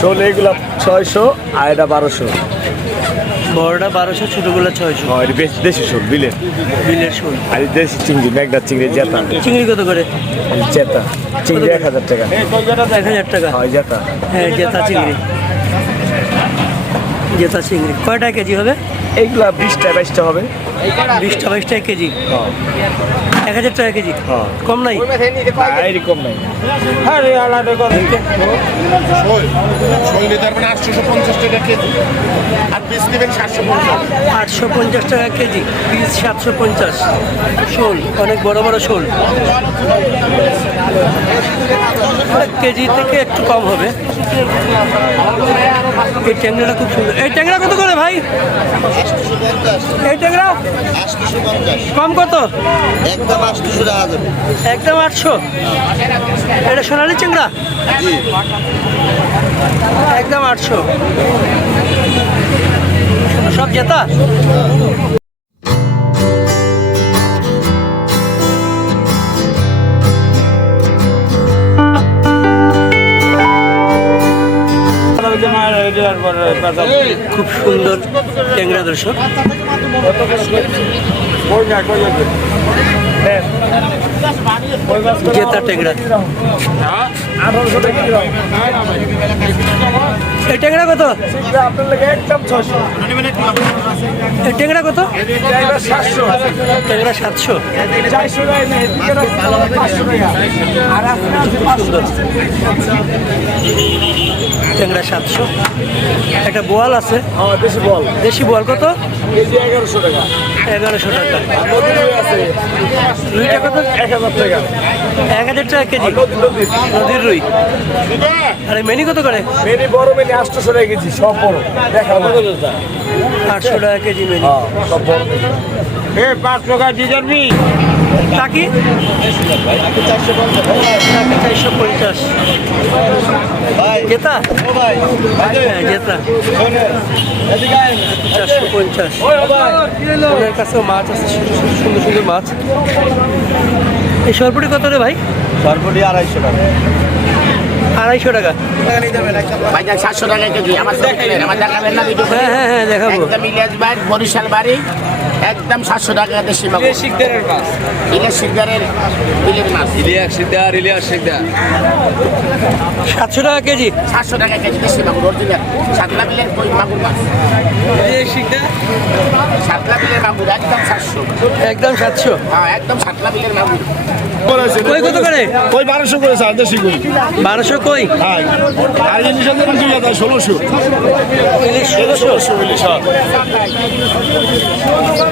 শোল এগুলো ছয়শো আর এটা বারোশো। বড়টা বারোশো ছোটোগুলো ছয়শো। হয় বেশ দেশি শোল বিলের বিলের শোল। আর দেশি চিংড়ি মেঘনা চিংড়ি জেতা। চিংড়ি কত করে? চেতা চিংড়ি এক হাজার টাকা। এক হাজার টাকা? হয় জেতা। হ্যাঁ জেতা চিংড়ি। জেতা চিংড়ি। কয়টা কেজি হবে? এইগুলা বিশটা বাইশটা হবে। বিশটা বাইশ টাকা কেজি? হ্যাঁ। এক হাজার টাকা কেজি? হ্যাঁ। কম নাই? এরকম নাই। শোল শোল নিতে পারবেন আটশোশো পঞ্চাশ টাকা কেজি। আর পিস নেবেন সাতশো পঞ্চাশ। আটশো পঞ্চাশ টাকা কেজি পিস সাতশো পঞ্চাশ। শোল অনেক বড় বড় শোল। কেজি থেকে একটু কম হবে। এই ট্যাংরাটা খুব সুন্দর। এই ট্যাংরা কত করে ভাই? এই ট্যাংরা কম কত? একদম টাকা একদম আটশো? এটা সোনালি চিংড়া? একদম আটশো। সব জেতা? খুব সুন্দর। ট্যাংরা দর্শক। জেতা ট্যাংরা। কিলো এই ট্যাংরা কত? এই ট্যাংরা কত? সাতশো। ট্যাংরা সাতশো। সুন্দর। ট্যাংরা সাতশো। একটা বোয়াল আছে। হ্যাঁ দেশি বল দেশি বোয়াল কত? এগারোশো টাকা। এগারোশো টাকা। আছে। রুইটা কত এক হাজার টাকা এক হাজার টাকা কেজি। নদীর রুই। আর মেনি কত করে? মেনি বড় মেনি আটশোশো টাকা কেজি সব বড়। দেখা আটশো টাকা কেজি মেনি। হ্যাঁ সব বড়। পাঁচ টাকা দিয়ে যাবি টাকি টাকি চারশো পঞ্চাশ। জেতা হ্যাঁ জেতা চারশো পঞ্চাশ। ওনার কাছেও মাছ আছে সুন্দর সুন্দর সুন্দর মাছ। এই সরপুটি কত রে ভাই? সরপুটি আড়াইশো টাকা। আড়াইশো টাকা। সাতশো টাকা কেজি। আমার দেখলেন আমার দেখাবেন না ভিডিও হ্যাঁ হ্যাঁ হ্যাঁ দেখাবো। বরিশাল বাড়ি। একদম সাতশো টাকা দেশি মাছ। ইলিয়াস শিকদারের বিলের মাছ। সাতশো টাকা কেজি। সাতশো টাকা কেজি দেশি মাগুর অরিজিনাল। সাতলা বিলের কই মাগুর মাছ। সাতলা বিলের মাগুর একদম সাতশো। একদম সাতশো। হ্যাঁ একদম সাতলা বিলের মাগুর। কই কত করে? ওই বারোশো করে স্যার দেশি কই? বারোশো কই? হ্যাঁ আর ইলিশ আছে ষোলোশো। ইলিশ ষোলোশো। আর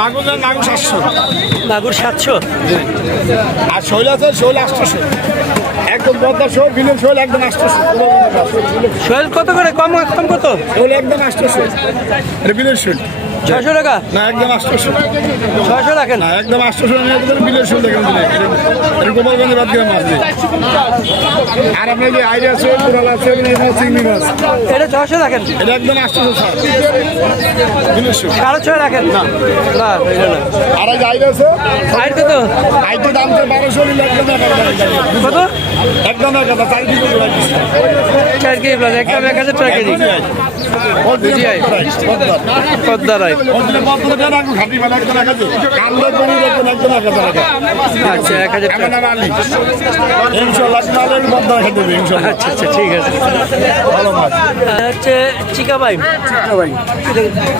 মাগুর মাগুর সাতশো। মাগুর সাতশো? আর শৈল আছে শৈল আটশোশো। একদম পদ্মা শোল বিলের শৈল একদম আটশোশো। সোহেল কত করে? কম কম কত? শৈল একদম আটশোশো। এটা বিলের শৈল। ছয়শো টাকা? না একদম আটশোশো। ছয়শো রাখেন? না একদম আটশোশো নিয়ে যেতে বিলের শৈল দেখেন দিলে এটা গোপালগঞ্জের বাদ দিয়ে মাছ আর আপনার যে আইডিয়া আছে কোরাল আছে চিংড়ি মাছ। এটা ছয়শো রাখেন? এটা একদম আটশোশো শৈল। সাড়ে ছয় রাখেন? না। না আর আছে? কত? দাম তো বারোশো একদম এক হাজার কত? একদম এক হাজার চার কিলো চার কেজি প্লাস একদম এক হাজার টাকা কেজি। বুঝি আই পদ্মা রায়। আচ্ছা এক হাজার আচ্ছা আচ্ছা ঠিক আছে। ভালো মাছ হচ্ছে চিকা পাইম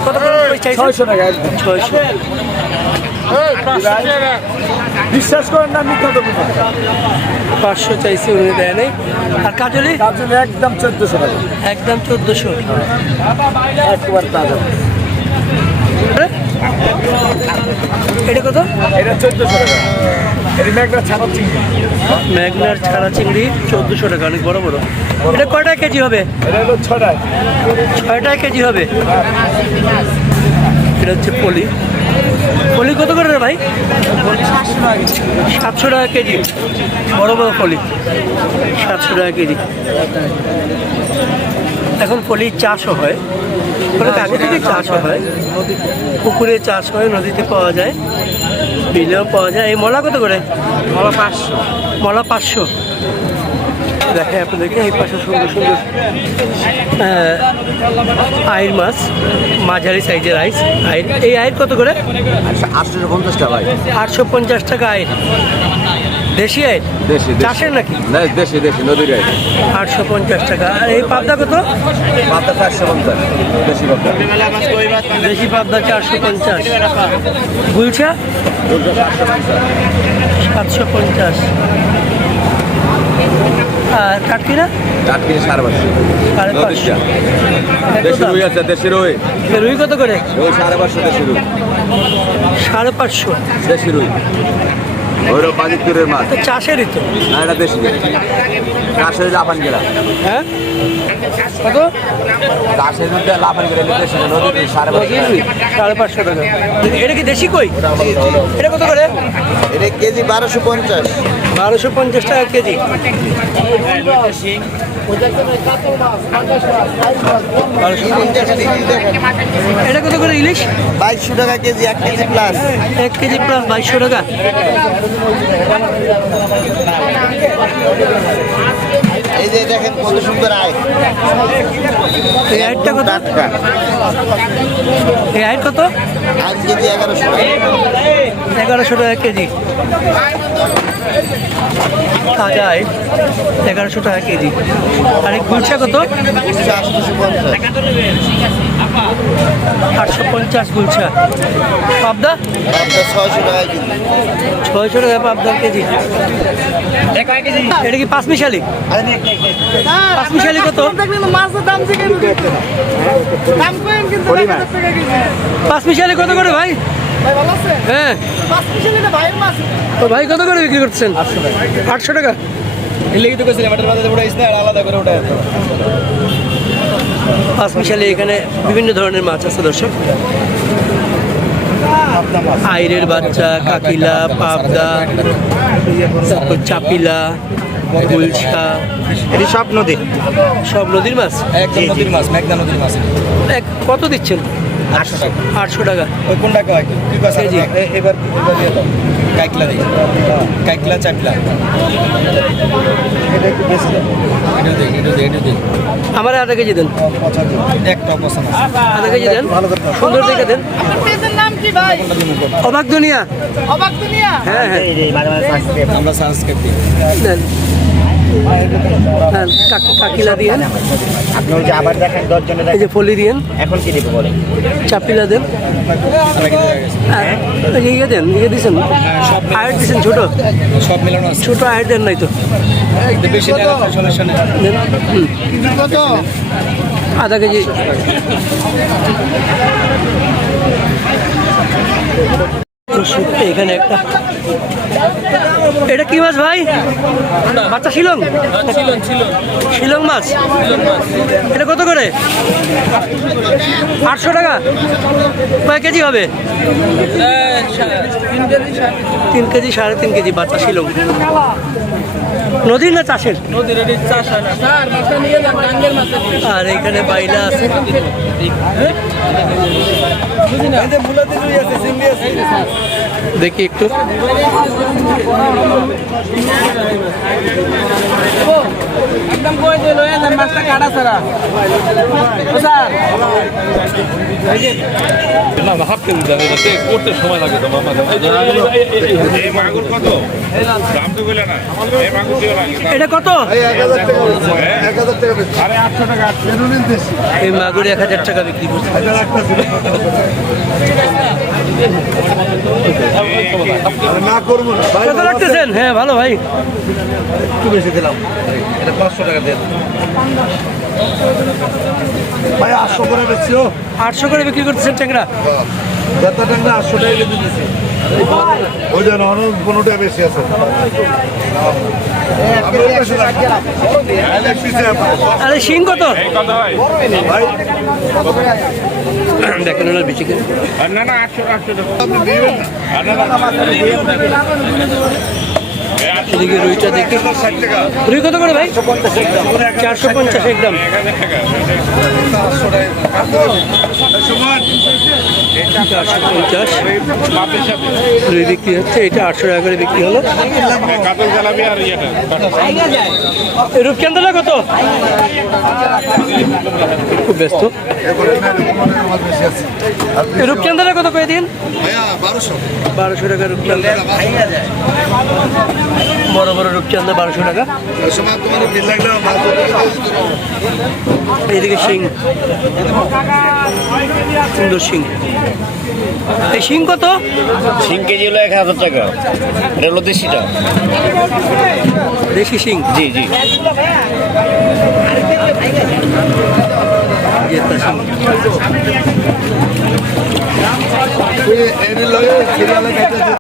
কত করে ছয়শো টাকা। ছয়শো। বিশ্বাস করেন না মিথ্যা দেবো পাঁচশো চাইছে উনি দেয় নাই। আর কাজলি? জন্য একদম চোদ্দশো টাকা। একদম চোদ্দোশো। একবার তাজা এটা কত? এটা চোদ্দশো টাকা। মেঘনা ছাড়া চিংড়ি। ম্যাগনার ছাড়া চিংড়ি চোদ্দোশো টাকা অনেক বড় বড়। এটা কয়টা কেজি হবে? এটা হলো ছটায় ছয়টা কেজি হবে? এটা হচ্ছে পলি। পলি কত করে রে ভাই? সাতশো টাকা কেজি। বড় বড় পলি। সাতশো টাকা কেজি। এখন পলি চাষও হয়। অনেক আগে থেকে চাষও হয়। পুকুরে চাষ হয় নদীতে পাওয়া যায় বিলেও পাওয়া যায়। এই মলা কত করে? মলা পাঁচশো। মলা পাঁচশো। দেখে আপনাদেরকে এই পাশে সুন্দর সুন্দর আইর মাছ মাঝারি সাইজের আইস আইর। এই আয়ের কত করে? আটশো পঞ্চাশ টাকা আটশো পঞ্চাশ টাকা আইর। দেশি আইর? দেশি। চাষের নাকি? দেশি দেশি নদীর আইন আটশো পঞ্চাশ টাকা। আর এই পাবদা কত? পাবদা চারশো পঞ্চাশ দেশি কথা দেশি পাবদা চারশো পঞ্চাশ। গুলছা সাতশো পঞ্চাশ। আর কাটকিনা চার কেজি সাড়ে পাঁচশো সাড়ে পাঁচশো নদীরটা দেশি রুই আছে দেশি রুই। রুই কত করে? ওই সাড়ে পাঁচশো দেশি রুই। সাড়ে পাঁচশো। দেশি রুই। ওইরো বাজিতপুরের মাছ। তো চাষেরই তো। না এটা দেশি। চাষের লাফান গেলা। হ্যাঁ? কত? চাষের মধ্যে লাফান গেলা দেশি নদীর সাড়ে পাঁচশো রুই সাড়ে পাঁচশো টাকা। এটা কি দেশি কই? এটা কত করে? এটা কেজি বারোশো পঞ্চাশ। বারোশো পঞ্চাশ টাকা কেজি। এটা কত করে ইলিশ? বাইশশো টাকা কেজি এক কেজি প্লাস এক কেজি প্লাস বাইশশো টাকা। এই যে দেখেন কত সুন্দর আয়। এই আইটটা কত? এই আইট কত? আট কেজি এগারোশো টাকা। এগারোশো টাকা কেজি। আইট এগারোশো টাকা কেজি। আর এই গুলশা কত? আটশো পঞ্চাশ গুলশা পাবদা? ছয়শো টাকা পাবদার কেজি। এটা কি পাঁচ মিশালি পাঁচ মিশালি কত? পাঁচ মিশালি কত করে ভাই? হ্যাঁ। তো ভাই কত করে বিক্রি করছেন আটশো টাকা। পাঁচ মিশালি এখানে বিভিন্ন ধরনের মাছ আছে দর্শক। আইরের বাচ্চা কাকিলা পাবদা তারপর চাপিলা গুলশা। এটি সব নদীর সব নদীর মাছ? একদম নদীর মাছ মেঘনা নদীর মাছ। এক কত দিচ্ছেন? আটশো টাকা। আটশো টাকা। ওই কোনটা কয় কি। এ- এবার এবার দিয়ে দাও। কাইকলা দিই কাইকলা চাপলা এটা একটু বেশি এটা দিই এটা দিই এটা দিই আমার আধা কেজি দেন। একটা পছন্দ আধা কেজি দেন। সুন্দর দেখে দেন। আপনার পেজের নাম কি ভাই? অবাক দুনিয়া। অবাক দুনিয়া? হ্যাঁ হ্যাঁ। আমরা সংস্কৃত দিই। নেন নেন, কাক- কাকিলা দিয়েন। আপনি ওই যে আবার দেখেন দশ জনে এই যে ফলি দিয়েন। এখন কি দিব বলে চাপিলা দেন। আর ইয়ে দেন ইয়ে দিছেন আয়ের দিছেন ছোট। সব মিলানো আছে। ছোট আয়ের দেন নাই তো। আধা কেজি। এখানে একটা এটা কি মাছ ভাই? বাচ্চা শিলং? শিলং মাছ? এটা কত করে? আটশো টাকা। কয় কেজি হবে? তিন কেজি সাড়ে তিন কেজি। বাচ্চা শিলং। নদীর না চাষের? আর এখানে বাইলা আছে। দেখি একটু। করতে সময় লাগে তো মামা এই মাগুর কত? দাম তো বলে না। এই মাগুর দিও লাগে এটা কত? আরে টাকা এই মাগুর এক হাজার টাকা বিক্রি করছে। না করব না কত রাখতেছেন? হ্যাঁ ভালো ভাই। একটু বেশি দিলাম। এটা পাঁচশো টাকা দিয়ে ভাই আটশো করে বেচছিও আটশো করে বিক্রি করতেছেন ট্যাংরা? টাঙ্গা আটশো টাকা দিচ্ছি ওই যে অনেক পনেরোটা বেশি আছে। আরে কত হয় দেখেন ওনার বেশি না না আটশো আটশো আপনি দিবেন না আর না না এই এদিকে রুইটা দেখি। রুই কত করে ভাই? চারশো পঞ্চাশ এক গ্রাম। চারশো পঞ্চাশ। রুই বিক্রি হচ্ছে এটা আটশো টাকা করে বিক্রি হলো। রূপচান্দাটা কত? খুব ব্যস্ত। রূপচান্দাটা কত করে দিন? বারোশো। টাকা রূপচান্দা বড় বড় রূপচান্দা বারোশো টাকা। এইদিকে শিং। সুন্দর শিং। এই শিং কত? তিন কেজি হলো এক হাজার টাকা। এটা হলো দেশিটা। দেশি শিং? জি জি। এর লগে সিরিয়ালে